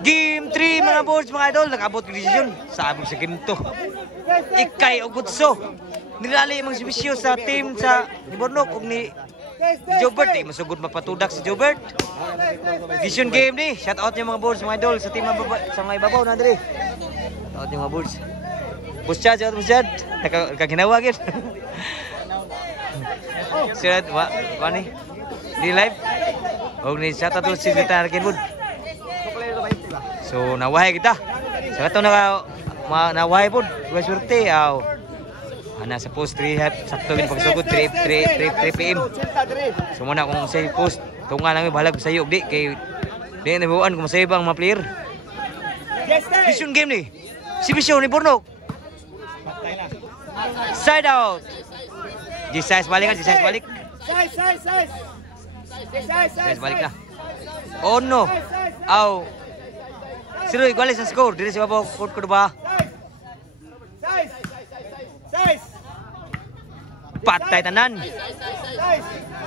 Game 3 mga boards mga idol, nakabot ko decision. Sabi sa game 2. Ikay o Gutso. Nilali mga sibisyo sa team sa ni Bornok ug ni Jobert. Masugod mapatudak si Jobert. Decision game ni. Shout out yung mga boards mga idol sa team sa mga ibabaw na diri. Shout out yung mga boards. Pusyad, shout out pusyad. Nakaginawa gid. Shout out wani. Di live. Og ni shout out si Gitar Kenwood. So nawahay kita. Sa kato nawahay pod. Wa swerte aw. Ana sa post 3 sakto gid pagsugod 3 PM. So muna kung say post tunga lang balag sayo di kay di nabuan kung masaya bang mga player. Vision game ni. Si Vision ni Bornok. Side out. G-size balik kan, G-size balik. Size balik na. Oh no. Aw. Sino iguales ang score? Dili si Babaw court ko ba? Patay tanan.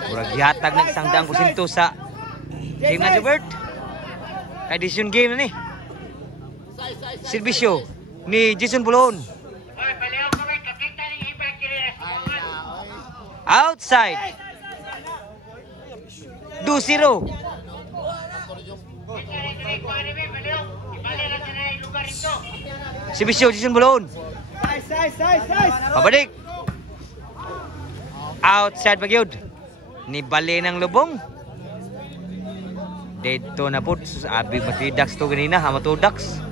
Murag gihatag ng isang daang porsyento sa game na Jobert. Kay decision game na ni. Servisyo ni Jason Bulon. Outside. 2-0. Servisyo Jason Bulon. Pabalik. Outside pagyud ni bali ng lubong. Dito na po abi matidax to ganina hamatudax.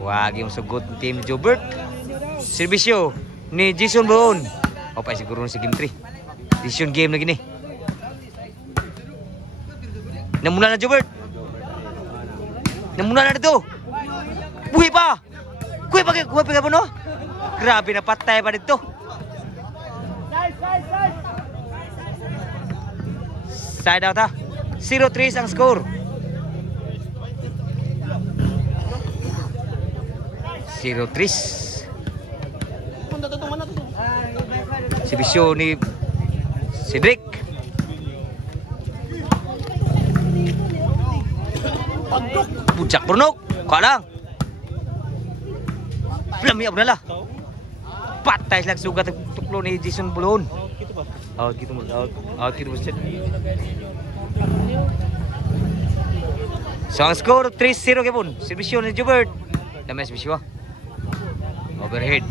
Wag yung sugot ng team ni Jobert. Servisyo ni Jason Bulon. O pa siguro sa game 3. Decision game na gini. Namuna na Jobert. Namuna na dito. Buhi pa. Kuwi pa no? Grabe na patay pa dito. Side out ha. 0-3 ang score. 0-3. Servisyo ni Cedric. Puncak Bornok. Kuha lang. Lami ab na lah. Patay slag sugat tuklo ni Jason Bulon. Out gitu mo. Out gitu mo. So ang score 3-0 kapon. Servisyo ni Jobert. Dami servisyo. Overhead.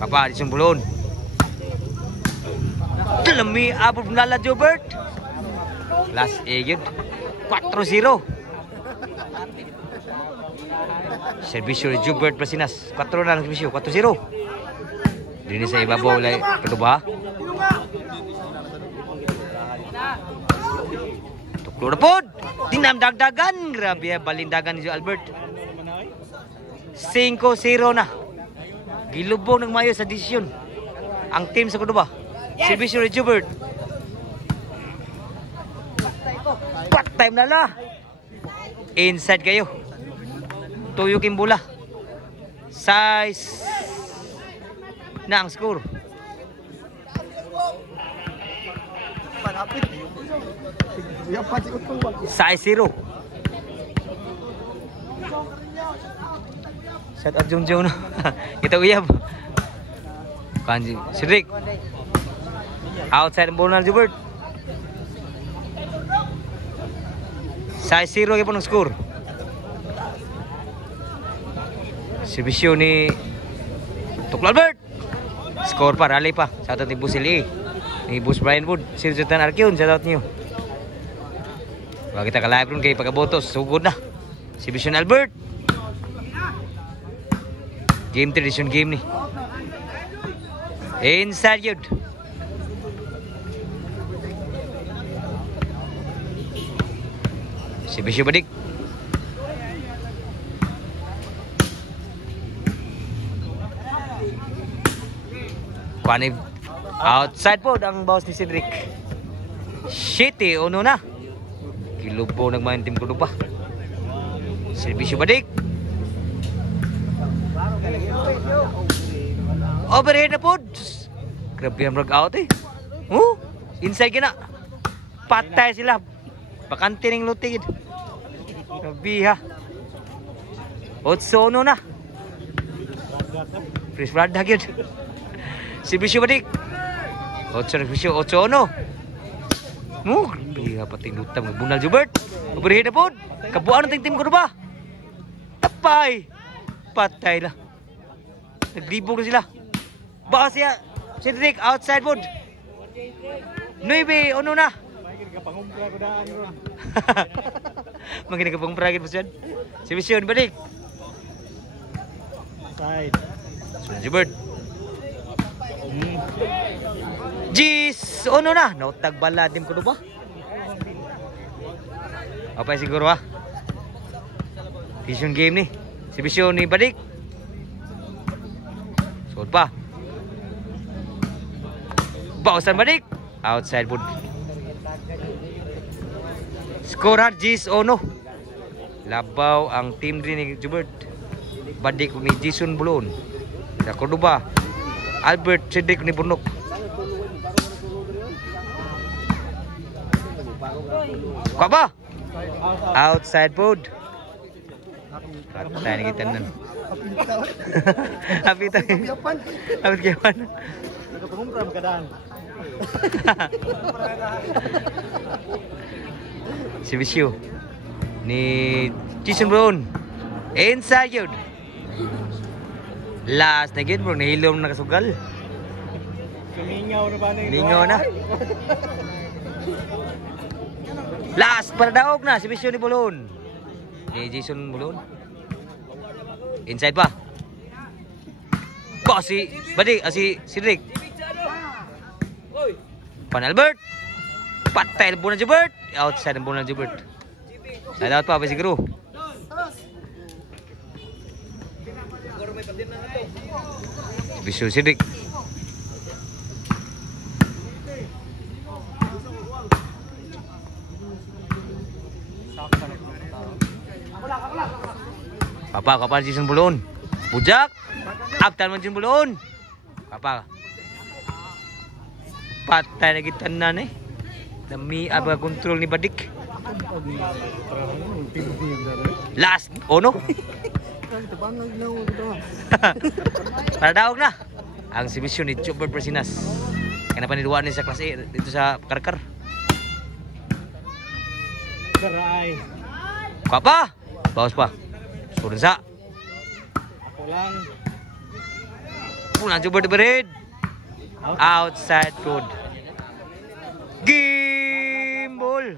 Apa Jason Bulon. Lami abot nala Jobert. Last egg 4-0. Servisyo ni Jobert Plasinas. 4 na lang servisyo. 4-0. Dini sa ibabaw lay kedua. Tuklo na pod. Dinam dagdagan. Grabe balindagan ni Albert. 5-0 na. Gilubong ng mayo sa desisyon ang team sa kedua. Servisyo ni Jobert. Part time na la. Inside kayo. Tuyukin bola. Size na ang score. Size 0. Set at Jungjung na. Kita uyab. Kanji Cedric. Outside bola ng Jobert. Size 0 kayo po ng score. Servisyo ni Tuklo Albert. Score pa, rally pa. Shoutout ni Busili. Ni Bus Brian Wood. Sirjutan Arkyun, shoutout niyo. Wag kita ka-live ron kay pagkabotos. Sugod na. Servisyo ni Albert. Game tradition game ni. Inside yun. Servisyo balik. Kuanib outside po ang boss ni Cedric. Shitty uno na. Kilubo nagmain team kuno pa. Servisyo balik. Overhead na po. Grabe ang break-out eh. Inside kina. Patay sila. Bakante ning lutigid. Grabe ha. 8-1 na. Fresh Brad na yun. Si Bisyo Badik. 8-1. Mo, grabe ha. Pating lutang. Bunal Jubert. Overhead na po. Kabuan ang tim ko na ba? Tapay. Patay na. Naglibog na sila. Baka siya. Cedric outside po. 9-1 na. Magiging kapangpragin po siya. Si Bisyo Badik. Side. Sunod si Bird. Jeez! Ano na? Nautag baladim ko ba? Apa siguro ha? Vision game ni. Si Bisyo ni Badik. Sud pa. Bausan Badik. Outside foot. Score hard Jeez Ono. Labaw ang team din ni Jubert. Badik ni Jason Bulon. Sa Cordoba. Albert Cedric ni Burnok. Kuha ba? Outside food. Patay na kita nun. Hapit tayo. Hapit kayo man. Nagpapunta magkadaan. Si Bisyo ni Jason Brown. Inside yun. Last na yun bro. Nahilom na kasugal. Lingaw na ba na yun? Lingaw na. Last para daog na. Si Bisyo ni Bulon. Ni Jason Bulon. Inside pa. Ba si Badik. Si Cedric. Pan Albert. Patay na Bunal Jubert. Outside ng Bunal Jubert. Side out pa siguro. Bisyo Cedric. Papa, kapan Jason Bulon? Bujak. After man Jason Bulon. Papa. Patay na kita na eh. Dami apa kontrol ni Badik. Last Ono. Para daog na. Ang si Bisyo ni Jubert Presinas. Kaya paniduan ni sa klase dito sa Karkar. Garay. Papa. Bawas pa. Surza. Ako lang. Pulang Jubert bered. Outside food. Game ball.